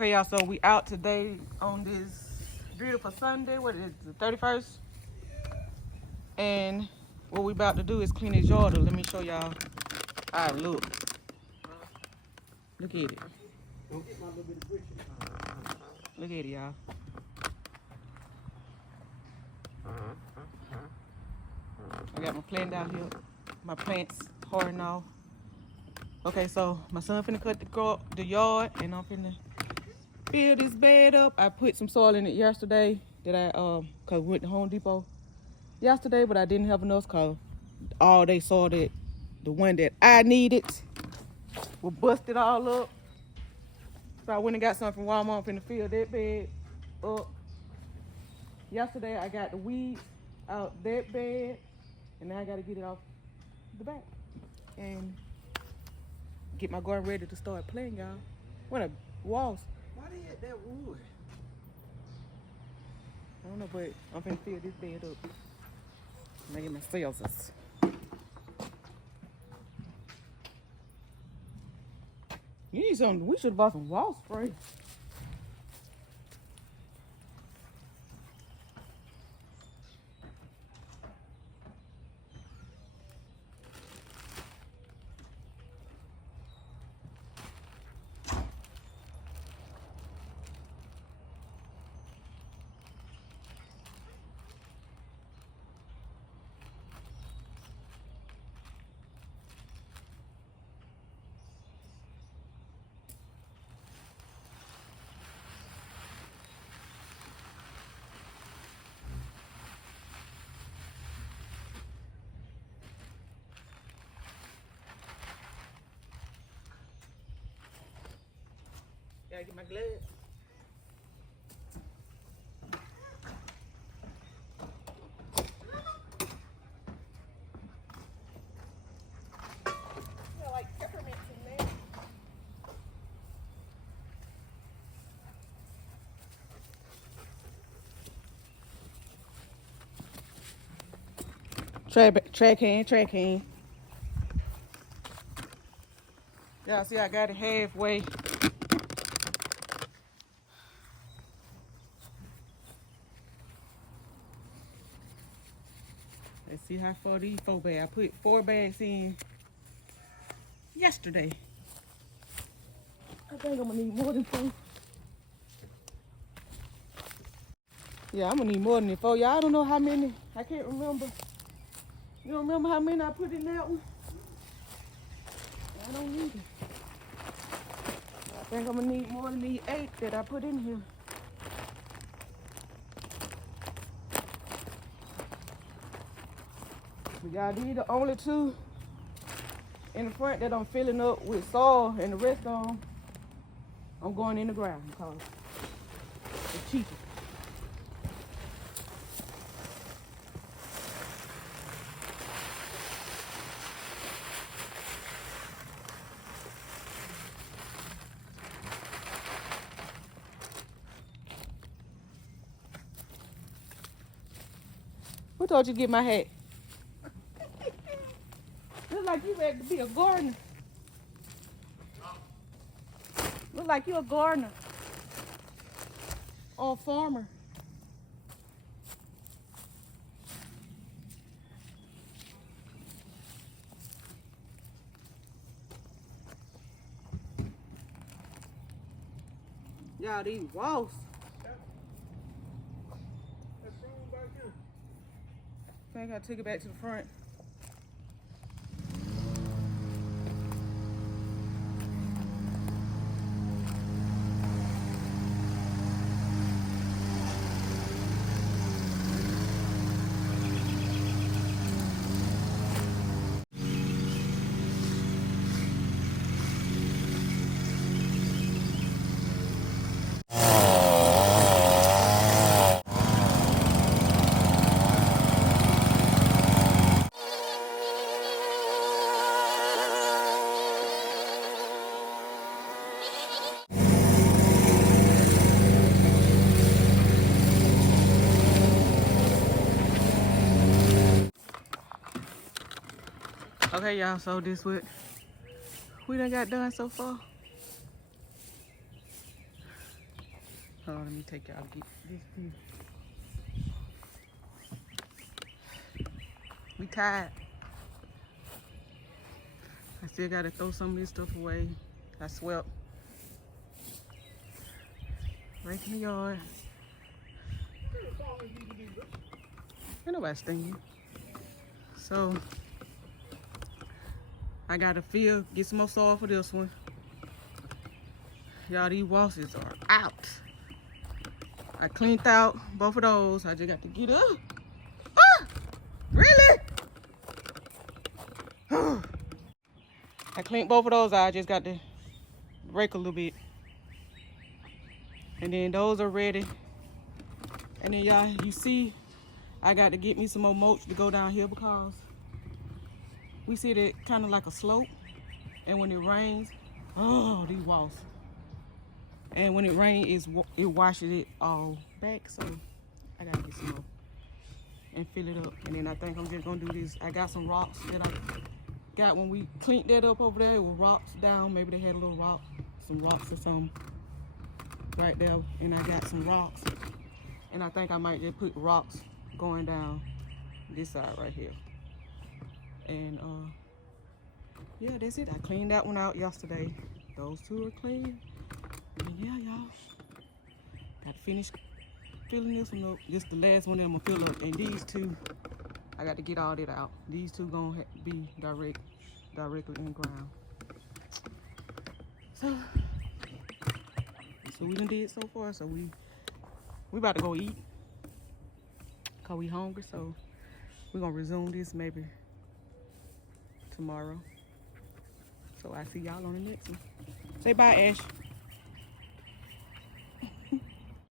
Okay, y'all, so we out today on this beautiful Sunday. What is it, the 31st? And what we about to do is clean his yard. Let me show y'all how it look. Look at it. Look at it, y'all. I got my plant out here. My plants hard and all. Okay, so my son finna cut the yard, and I'm finna fill this bed up. I put some soil in it yesterday that cause we went to Home Depot yesterday, but I didn't have enough cause all they saw that the one that I needed was busted all up. So I went and got something from Walmart. I'm finna fill that bed up. Yesterday I got the weeds out that bed, and now I gotta get it off the back and get my garden ready to start playing, y'all. What a walls. Why they at that wood? I don't know, but I'm finna fill this bed up. And I get my scissors. You need some. We should have bought some wall spray. Gotta get my gloves. Smell like peppermint in there. Track hand. Y'all see I got it halfway. Let's see how far these 4 bags. I put 4 bags in yesterday. I think I'm gonna need more than 4. Yeah, I'm gonna need more than 4. Y'all don't know how many. I can't remember. You don't remember how many I put in that one? I don't need it. I think I'm gonna need more than these 8 that I put in here. But y'all, these the only 2 in the front that I'm filling up with soil, and the rest of them I'm going in the ground because it's cheaper. Who told you to get my hat? Look like you ready to be a gardener. Look like you a gardener or a farmer. Y'all, these walls. I think I took it back to the front. Okay, y'all, so this what we done got done so far. Hold on, let me take y'all to get this view. We tired. I still gotta throw some of this stuff away. I swept. Raking the yard. Ain't nobody stinging. So I gotta get some more soil for this one. Y'all, these wasses are out. I cleaned out both of those. I just got to get up. Ah! Really? I cleaned both of those out. I just got to rake a little bit. And then those are ready. And then y'all, you see, I got to get me some more mulch to go down here because we see that kind of like a slope. And when it rains, oh, these walls. And when it rains, it washes it all back. So I got to get some more and fill it up. And then I think I'm just going to do this. I got some rocks that I got when we cleaned that up over there. It was rocks down. Maybe they had a little rock, some rocks or something right there. And I got some rocks. And I think I might just put rocks going down this side right here. And yeah, that's it. I cleaned that one out yesterday. Those two are clean. And yeah, y'all, got to finish filling this one up. This the last one that I'm gonna fill up. And these two, I got to get all that out. These two gonna be directly in the ground. So we done did so far. So we about to go eat. Cause we hungry. So we're gonna resume this maybe tomorrow. So I see y'all on the next one. Say bye, Ash.